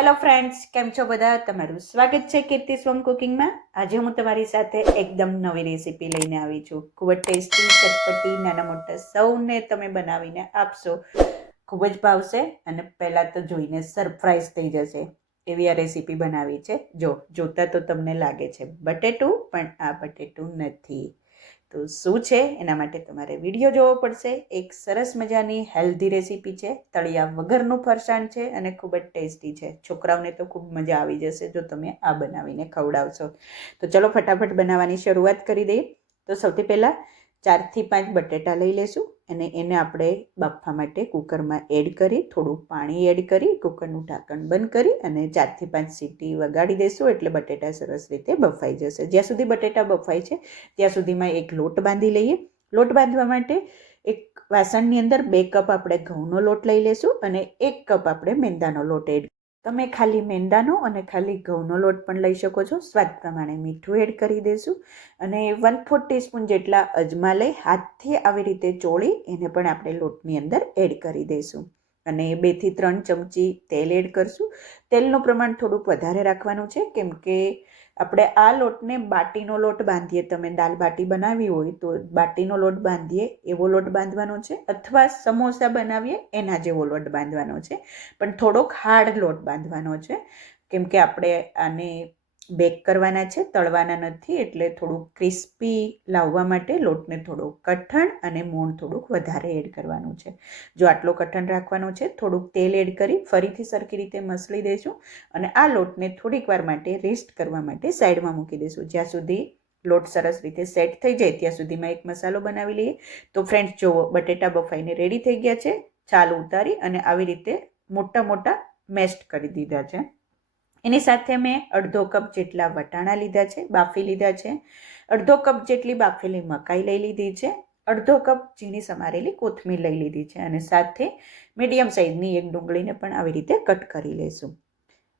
Hello friends, કેમ છો બધા? તમારું સ્વાગત છે કીર્તિસ હોમ કુકિંગમાં. આજે હું તમારી સાથે એકદમ નવી રેસીપી લઈને આવી છું. ખૂબ જ ટેસ્ટી, ચટપટી, નાના મોટા સૌને તમે બનાવીને આપશો, ખૂબ જ ભાવશે અને પહેલાં તો જોઈને સરપ્રાઈઝ થઈ જશે એવી આ રેસીપી બનાવી છે. જોતા તો તમને લાગે છે બટેટું, પણ આ બટેટું નથી. તો શું છે એના માટે તમારે વિડીયો જોવો પડશે. એક સરસ મજાની હેલ્ધી રેસીપી છે, તળિયા વગરનું ફરસાણ છે અને ખૂબ જ ટેસ્ટી છે. છોકરાઓને તો ખૂબ મજા આવી જશે જો તમે આ બનાવીને ખવડાવશો. તો ચલો ફટાફટ બનાવવાની શરૂઆત કરી દઈએ. તો સૌથી પહેલાં 4 થી 5 બટેટા લઈ લેશું અને એને આપણે બાફવા માટે કુકરમાં એડ કરી થોડું પાણી એડ કરી કુકરનું ઢાંકણ બંધ કરી અને 4 થી 5 સીટી વગાડી દઈશું એટલે બટેટા સરસ રીતે બફાઈ જશે. જ્યાં સુધી બટેટા બફાય છે ત્યાં સુધીમાં એક લોટ બાંધી લઈએ. લોટ બાંધવા માટે એક વાસણની અંદર 2 કપ આપણે ઘઉંનો લોટ લઈ લેશું અને 1 કપ આપણે મેંદાનો લોટ એડ. તમે ખાલી મેંદાનો અને ખાલી ઘઉંનો લોટ પણ લઈ શકો છો. સ્વાદ પ્રમાણે મીઠું એડ કરી દઈશું અને 1/4 ટીસ્પૂન જેટલા અજમા લઈ હાથથી આવી રીતે ચોળી એને પણ આપણે લોટની અંદર એડ કરી દઈશું અને 2 થી 3 ચમચી તેલ એડ કરશું. તેલનું પ્રમાણ થોડુંક વધારે રાખવાનું છે કેમ કે આપણે આ લોટને બાટીનો લોટ બાંધીએ, તમે દાલ બાટી બનાવી હોય તો બાટીનો લોટ બાંધીએ એવો લોટ બાંધવાનો છે અથવા સમોસા બનાવીએ એના જેવો લોટ બાંધવાનો છે, પણ થોડોક હાર્ડ લોટ બાંધવાનો છે કેમ કે આપણે આને બેક કરવાના છે, તળવાના નથી. એટલે થોડુંક ક્રિસ્પી લાવવા માટે લોટને થોડુંક કઠણ અને મોણ થોડુંક વધારે એડ કરવાનું છે. જો આટલો કઠણ રાખવાનો છે, થોડુંક તેલ એડ કરી ફરીથી સરખી રીતે મસળી દઈશું અને આ લોટને થોડીક વાર માટે રેસ્ટ કરવા માટે સાઈડમાં મૂકી દઈશું. જ્યાં સુધી લોટ સરસ રીતે સેટ થઈ જાય ત્યાં સુધીમાં એક મસાલો બનાવી લઈએ. તો ફ્રેન્ડ્સ જુઓ, બટેટા બફાઈને રેડી થઈ ગયા છે. છાલ ઉતારી અને આવી રીતે મોટા મોટા મેસ્ટ કરી દીધા છે. એની સાથે મેં 1/2 કપ જેટલા વટાણા લીધા છે, બાફી લીધા છે. 1/2 કપ જેટલી બાફેલી મકાઈ લઈ લીધી છે. 1/2 કપ ઝીણી સમારેલી કોથમીર લઈ લીધી છે અને સાથે મીડિયમ સાઇઝની એક ડુંગળીને પણ આવી રીતે કટ કરી લઈશું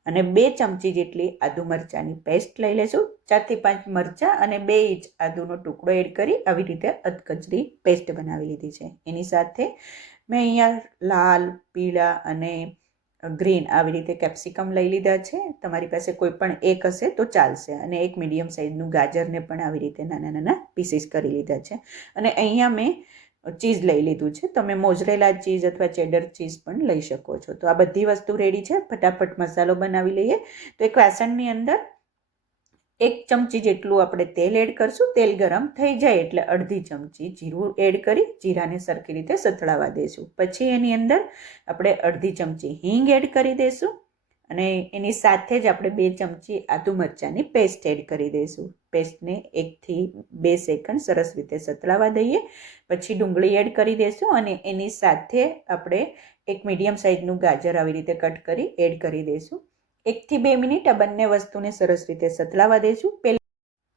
અને 2 ચમચી જેટલી આદુ મરચાંની પેસ્ટ લઈ લઈશું. 4 થી 5 મરચાં અને 2 ઇંચ આદુનો ટુકડો એડ કરી આવી રીતે અધકચરી પેસ્ટ બનાવી લીધી છે. એની સાથે મેં અહીંયા લાલ, પીળા અને ગ્રીન આવી રીતે કેપ્સિકમ લઈ લીધા છે. તમારી પાસે કોઈ પણ એક હશે તો ચાલશે અને એક મીડિયમ સાઇઝનું ગાજરને પણ આવી રીતે નાના નાના પીસીસ કરી લીધા છે અને અહીંયા મેં ચીઝ લઈ લીધું છે. તમે મોઝરેલા ચીઝ અથવા ચેડર ચીઝ પણ લઈ શકો છો. તો આ બધી વસ્તુ રેડી છે. ફટાફટ મસાલો બનાવી લઈએ. તો એક વાસણની અંદર 1 ચમચી જેટલું આપણે તેલ એડ કરશું. તેલ ગરમ થઈ જાય એટલે અડધી ચમચી જીરું એડ કરી જીરાને સરખી રીતે સતળાવા દઈશું. પછી એની અંદર આપણે અડધી ચમચી હિંગ એડ કરી દઈશું અને એની સાથે જ આપણે 2 ચમચી આદુ મરચાંની પેસ્ટ એડ કરી દઈશું. પેસ્ટને 1 થી 2 સેકન્ડ સરસ રીતે સતળાવા દઈએ. પછી ડુંગળી એડ કરી દઈશું અને એની સાથે આપણે એક મીડિયમ સાઇઝનું ગાજર આવી રીતે કટ કરી એડ કરી દઈશું. 1 થી 2 મિનિટ આ બંને વસ્તુને સરસ રીતે સતળાવા દઈશું.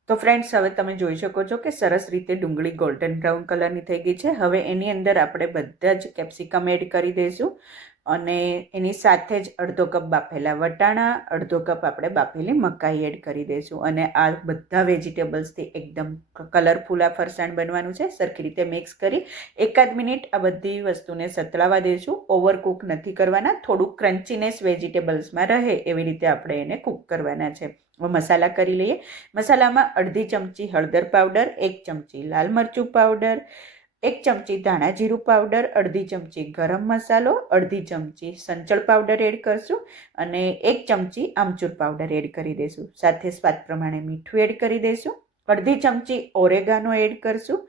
તો ફ્રેન્ડ્સ, હવે તમે જોઈ શકો છો કે સરસ રીતે ડુંગળી ગોલ્ડન બ્રાઉન કલરની થઈ ગઈ છે. હવે એની અંદર આપણે બધા જ કેપ્સિકમ એડ કરી દઈશું અને એની સાથે જ 1/2 કપ બાફેલા વટાણા, 1/2 કપ આપણે બાફેલી મકાઈ એડ કરી દઈશું અને આ બધા વેજીટેબલ્સથી એકદમ કલરફુલ આ ફરસાણ બનવાનું છે. સરખી રીતે મિક્સ કરી 1 મિનિટ આ બધી વસ્તુને સતળાવા દઈશું. ઓવરકુક નથી કરવાના, થોડુંક ક્રન્ચીનેસ વેજીટેબલ્સમાં રહે એવી રીતે આપણે એને કૂક કરવાના છે. હવે મસાલા કરી લઈએ. મસાલામાં અડધી ચમચી હળદર પાવડર, 1 ચમચી લાલ મરચું પાવડર, 1 ચમચી ધાણા જીરું પાવડર, અડધી ચમચી ગરમ મસાલો, અડધી ચમચી સંચળ પાવડર એડ કરશું અને 1 ચમચી આમચૂર પાવડર એડ કરી દઈશું. સાથે સ્વાદ પ્રમાણે મીઠું એડ કરી દઈશું. અડધી ચમચી ઓરેગાનો એડ કરશું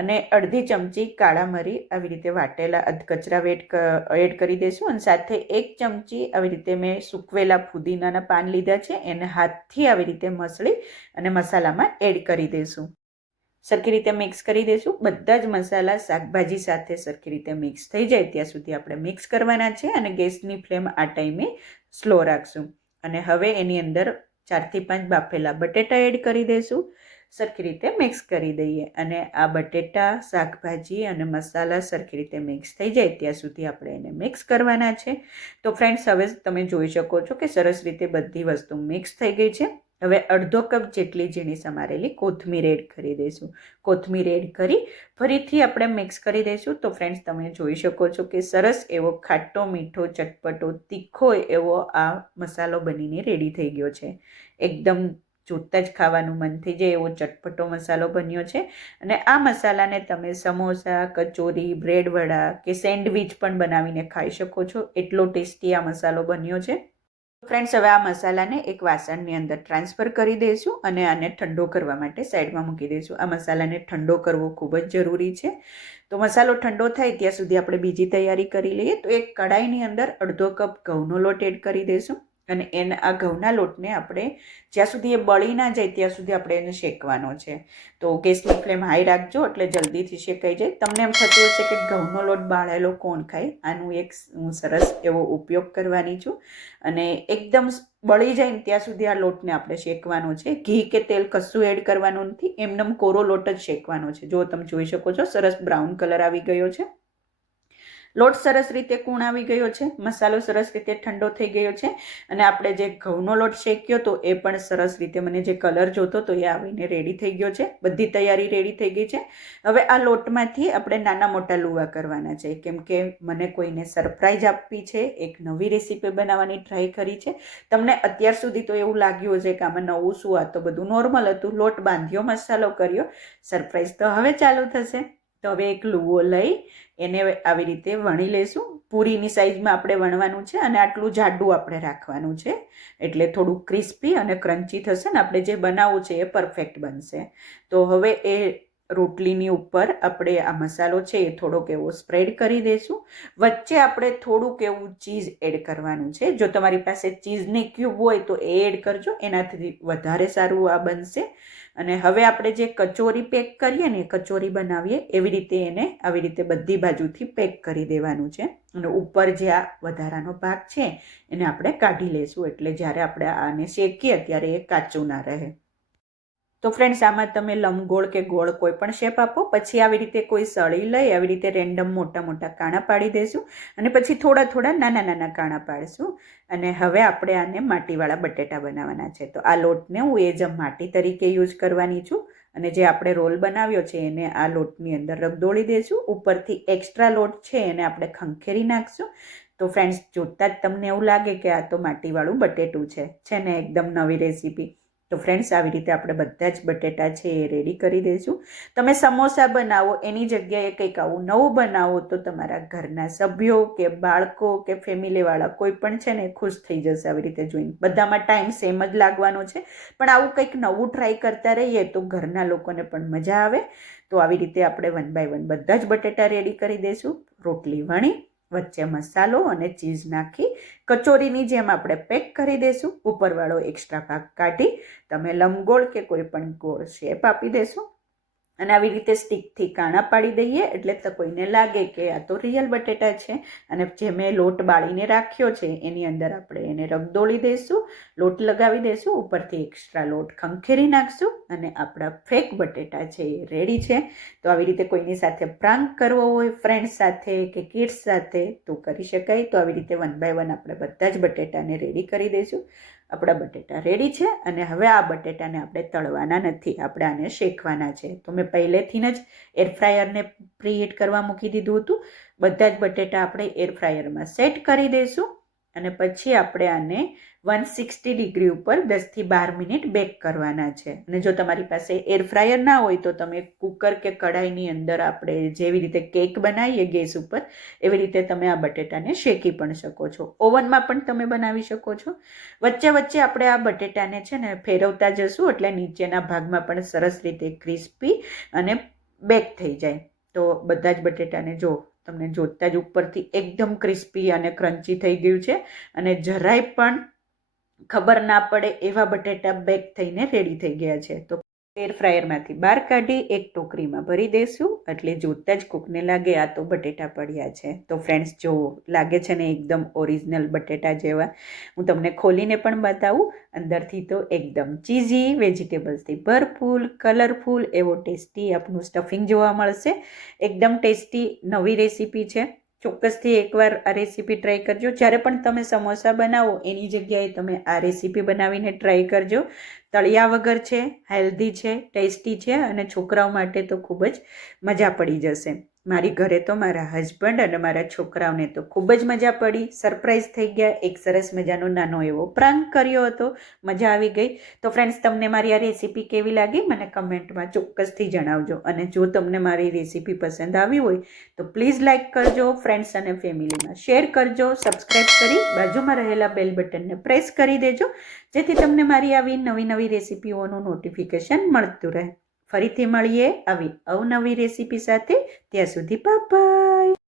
અને અડધી ચમચી કાળા મરી આવી રીતે વાટેલા અધકચરા એડ કરી દઈશું અને સાથે 1 ચમચી આવી રીતે મેં સૂકવેલા ફુદીનાના પાન લીધા છે, એને હાથથી આવી રીતે મસળી અને મસાલામાં એડ કરી દઈશું. સરખી રીતે મિક્સ કરી દઈશું. બધા જ મસાલા શાકભાજી સાથે સરખી રીતે મિક્સ થઈ જાય ત્યાં સુધી આપણે મિક્સ કરવાના છે અને ગેસની ફ્લેમ આ ટાઈમે સ્લો રાખશું અને હવે એની અંદર 4 થી 5 બાફેલા બટેટા એડ કરી દઈશું. સરખી રીતે મિક્સ કરી દઈએ અને આ બટેટા, શાકભાજી અને મસાલા સરખી રીતે મિક્સ થઈ જાય ત્યાં સુધી આપણે એને મિક્સ કરવાના છે. તો ફ્રેન્ડ્સ, હવે તમે જોઈ શકો છો કે સરસ રીતે બધી વસ્તુ મિક્સ થઈ ગઈ છે. હવે અડધો કપ જેટલી ઝીણી સમારેલી કોથમીર એડ કરી દઈશું. કોથમીર એડ કરી ફરીથી આપણે મિક્સ કરી દઈશું. તો ફ્રેન્ડ્સ, તમે જોઈ શકો છો કે સરસ એવો ખાટો મીઠો ચટપટો તીખો એવો આ મસાલો બનીને રેડી થઈ ગયો છે. એકદમ જોતાં જ ખાવાનું મન થઈ જાય એવો ચટપટો મસાલો બન્યો છે. અને આ મસાલાને તમે સમોસા, કચોરી, બ્રેડ વડા કે સેન્ડવિચ પણ બનાવીને ખાઈ શકો છો. એટલો ટેસ્ટી આ મસાલો બન્યો છે. ફ્રેન્ડ્સ, હવે આ મસાલાને એક વાસણની અંદર ટ્રાન્સફર કરી દઈશું અને આને ઠંડો કરવા માટે સાઈડમાં મૂકી દઈશું. આ મસાલાને ઠંડો કરવો ખૂબ જ જરૂરી છે. તો મસાલો ઠંડો થાય ત્યાં સુધી આપણે બીજી તૈયારી કરી લઈએ. તો એક કડાઈની અંદર અડધો કપ ઘઉંનો લોટ એડ કરી દઈશું અને આ ઘઉંના લોટને આપણે જ્યાં સુધી એ બળી ના જાય ત્યાં સુધી આપણે એને શેકવાનો છે. તો ગેસની ફ્લેમ હાઈ રાખજો એટલે જલ્દીથી શેકાઈ જાય. તમને એમ થતું હશે કે ઘઉંનો લોટ બાળેલો કોણ ખાય, આનું એક હું સરસ એવો ઉપયોગ કરવાની છું. અને એકદમ બળી જાય ને ત્યાં સુધી આ લોટને આપણે શેકવાનો છે. ઘી કે તેલ કશું એડ કરવાનું નથી, એમનેમ કોરો લોટ જ શેકવાનો છે. જો તમે જોઈ શકો છો સરસ બ્રાઉન કલર આવી ગયો છે. લોટ સરસ રીતે કૂણ આવી ગયો છે, મસાલો સરસ રીતે ઠંડો થઈ ગયો છે અને આપણે જે ઘઉંનો લોટ શેક્યો તો એ પણ સરસ રીતે મને જે કલર જોતો તો એ આવીને રેડી થઈ ગયો છે. બધી તૈયારી રેડી થઈ ગઈ છે. હવે આ લોટમાંથી આપણે નાના મોટા લુવા કરવાના છે, કેમ કે મને કોઈને સરપ્રાઈઝ આપવી છે, એક નવી રેસીપી બનાવવાની ટ્રાય કરી છે. તમને અત્યાર સુધી તો એવું લાગ્યું હશે કે આમાં નવું શું, આ તો બધું નોર્મલ હતું, લોટ બાંધ્યો, મસાલો કર્યો, સરપ્રાઈઝ તો હવે ચાલુ થશે. તો હવે એક લુવો લઈ એને આવી રીતે વણી લઈશું. પૂરીની સાઈઝમાં આપણે વણવાનું છે અને આટલું જાડું આપણે રાખવાનું છે, એટલે થોડું ક્રિસ્પી અને ક્રન્ચી થશે ને આપણે જે બનાવવું છે એ પરફેક્ટ બનશે. તો હવે એ રોટલીની ઉપર આપણે આ મસાલો છે એ થોડોક એવો સ્પ્રેડ કરી દઈશું. વચ્ચે આપણે થોડુંક એવું ચીઝ એડ કરવાનું છે. જો તમારી પાસે ચીઝની ક્યુબ હોય તો એ એડ કરજો, એનાથી વધારે સારું આ બનશે. અને હવે આપણે જે કચોરી પેક કરીએ ને, કચોરી બનાવીએ એવી રીતે એને આવી રીતે બધી બાજુથી પેક કરી દેવાનું છે. અને ઉપર જે આ વધારાનો ભાગ છે એને આપણે કાઢી લઈશું, એટલે જ્યારે આપણે આને શેકીએ ત્યારે એ કાચું ના રહે. તો ફ્રેન્ડ્સ, આમાં તમે લંબગોળ કે ગોળ કોઈ પણ શેપ આપો. પછી આવી રીતે કોઈ સળી લઈ આવી રીતે રેન્ડમ મોટા મોટા કાણા પાડી દઈશું અને પછી થોડા થોડા નાના નાના કાણા પાડીશું. અને હવે આપણે આને માટીવાળા બટેટા બનાવવાના છે. તો આ લોટને હું એ જ માટી તરીકે યુઝ કરવાની છું અને જે આપણે રોલ બનાવ્યો છે એને આ લોટની અંદર રગદોળી દઈશું. ઉપરથી એક્સ્ટ્રા લોટ છે એને આપણે ખંખેરી નાખશું. તો ફ્રેન્ડ્સ, જોતાં જ તમને એવું લાગે કે આ તો માટીવાળું બટેટું છે ને એકદમ નવી રેસીપી. તો ફ્રેન્ડ્સ, આવી રીતે આપણે બધા જ બટેટા છે એ રેડી કરી દઈશું. તમે સમોસા બનાવો એની જગ્યાએ કંઈક આવું નવું બનાવો તો તમારા ઘરના સભ્યો કે બાળકો કે ફેમિલીવાળા કોઈ પણ છે ને ખુશ થઈ જશે આવી રીતે જોઈને. બધામાં ટાઈમ સેમ જ લાગવાનો છે, પણ આવું કંઈક નવું ટ્રાય કરતા રહીએ તો ઘરના લોકોને પણ મજા આવે. તો આવી રીતે આપણે 1 બાય 1 બધા જ બટેટા રેડી કરી દઈશું. રોટલી વણી વચ્ચે મસાલો અને ચીઝ નાખી કચોરીની જેમ આપણે પેક કરી દઈશું. ઉપરવાળો એક્સ્ટ્રા ભાગ કાઢી તમે લંબગોળ કે કોઈ પણ ગોળ શેપ આપી દેશો અને આવી રીતે સ્ટીકથી કાણા પાડી દઈએ એટલે તો કોઈને લાગે કે આ તો રિયલ બટેટા છે. અને જે મેં લોટ બાળીને રાખ્યો છે એની અંદર આપણે એને રગદોળી દઈશું, લોટ લગાવી દઈશું, ઉપરથી એક્સ્ટ્રા લોટ ખંખેરી નાખશું અને આપણા ફેક બટેટા છે એ રેડી છે. તો આવી રીતે કોઈની સાથે પ્રાંક કરવો હોય, ફ્રેન્ડ્સ સાથે કે કિડ્સ સાથે તો કરી શકાય. તો આવી રીતે 1 બાય 1 આપણે બધા જ બટેટાને રેડી કરી દઈશું. આપણા બટેટા રેડી છે અને હવે આ બટેટાને આપણે તળવાના નથી, આપણે આને શેકવાના છે. તો મેં પહેલેથી જ એરફ્રાયરને પ્રીહીટ કરવા મૂકી દીધું હતું. બધા જ બટેટા આપણે એરફ્રાયરમાં સેટ કરી દઈશું અને પછી આપણે આને 160 ડિગ્રી ઉપર 10 થી 12 મિનિટ બેક કરવાના છે. અને જો તમારી પાસે એરફ્રાયર ના હોય તો તમે કુકર કે કઢાઈની અંદર આપણે જેવી રીતે કેક બનાવીએ ગેસ ઉપર એવી રીતે તમે આ બટેટાને શેકી પણ શકો છો. ઓવનમાં પણ તમે બનાવી શકો છો. વચ્ચે વચ્ચે આપણે આ બટેટાને છે ને ફેરવતા જશું એટલે નીચેના ભાગમાં પણ સરસ રીતે ક્રિસ્પી અને બેક થઈ જાય. તો બધા જ બટેટાને જો તમને જોતાં જ ઉપરથી એકદમ ક્રિસ્પી અને ક્રન્ચી થઈ ગયું છે અને જરાય પણ ખબર ના પડે એવા બટેટા બેક થઈને રેડી થઈ ગયા છે. તો એરફ્રાયરમાંથી બહાર કાઢી એક ટોકરીમાં ભરી દઈશું એટલે જોતાં જ કોકને લાગે આ તો બટેટા પડ્યા છે. તો ફ્રેન્ડ્સ, જો લાગે છે ને એકદમ ઓરિજિનલ બટેટા જેવા. હું તમને ખોલીને પણ બતાવું. અંદરથી તો એકદમ ચીઝી, વેજીટેબલ્સથી ભરપૂર, કલરફુલ એવો ટેસ્ટી આપણું સ્ટફિંગ જોવા મળશે. એકદમ ટેસ્ટી નવી રેસીપી છે. ચોક્કસથી એકવાર આ રેસીપી ટ્રાય કરજો. જ્યારે પણ તમે સમોસા બનાવો એની જગ્યાએ તમે આ રેસીપી બનાવીને ટ્રાય કરજો. તળિયા વગર છે, હેલ્ધી છે, ટેસ્ટી છે અને છોકરાઓ માટે તો ખૂબ જ મજા પડી જશે. મારી ઘરે તો મારા હસબન્ડ અને મારા છોકરાઓને તો ખૂબ જ મજા પડી. સરપ્રાઈઝ થઈ ગયા. એક સરસ મજાનો નાનો એવો પ્રાંક કર્યો હતો. મજા આવી ગઈ. તો ફ્રેન્ડ્સ, તમને મારી આ રેસીપી કેવી લાગી મને કમેન્ટમાં ચોક્કસથી જણાવજો. અને જો તમને મારી રેસીપી પસંદ આવી હોય તો પ્લીઝ લાઇક કરજો, ફ્રેન્ડ્સ અને ફેમિલીમાં શેર કરજો, સબસ્ક્રાઈબ કરી બાજુમાં રહેલા બેલ બટનને પ્રેસ કરી દેજો, જેથી તમને મારી આવી નવી રેસીપીઓનું નોટિફિકેશન મળતું રહે. ફરીથી મળીએ આવી અવનવી રેસીપી સાથે. ત્યાં સુધી બાય બાય.